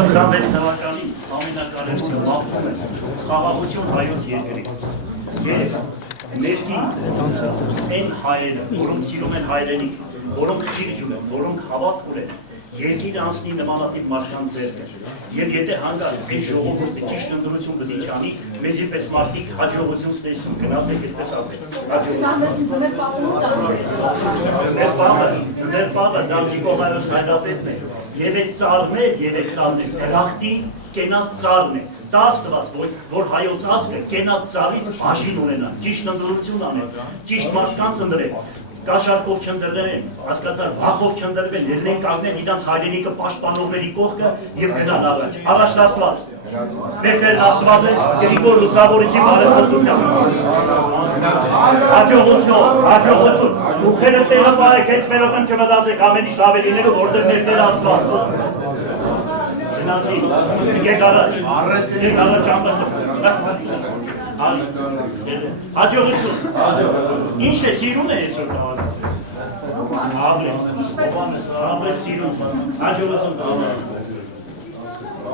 2026 թվականի ամենակարևոր մաղթումը խաղաղություն հայոց երկրի։ Մերսի այն հայերը, որոնք սիրում են հայրենիք, որոնք խիղճ ունեն, որոնք հավատք ունեն, երկիրը անցնի նմանատիպ մարդկանց ձեռքը։ Եվ եթե հանկարծ այս ժողովուրդը ճիշտ ընտրություն պետք է անի, մեզ իպես մարդիկ հաջողություն ստեսում, գնացեք այդպես ապրել։ Ձեր պապը Դավթիկով Հայոց Հայրապետն է, եւ այդ ծառն է, եւ այդ ծառն է, դրախտի կենաց ծառն է։ Դա աստված, որ հայոց ազգը կենաց ծառից բաժին ունենա, ճիշտ ընտրություն անեն, ճիշտ մարդկանց ընտրեն։ Կաշարկով չընտրեն, հասկացար, վախով չընտրվեն, ներեն կանգնեն իրանց հայրենիքը պաշտպանողների կողքը եւ գնան առաջ։ Առաջ Աստված։ Մեր Աստված է Գրիգոր Լուսավորիչի բարեփոխությամբ։ Հաջողություն։ Ուղերը տեղը բարեք, հենց մերոկն չմտածեք ամեն ինչ լավ է լինելու, որտեղ մեր Աստված։ Գնացի, եկեք առաջ ամբողջ Հաջողություն։ Ինչ է սիրուն է այսօր քաղաքը։ Աբլես սիրուն։ Հաջողություն։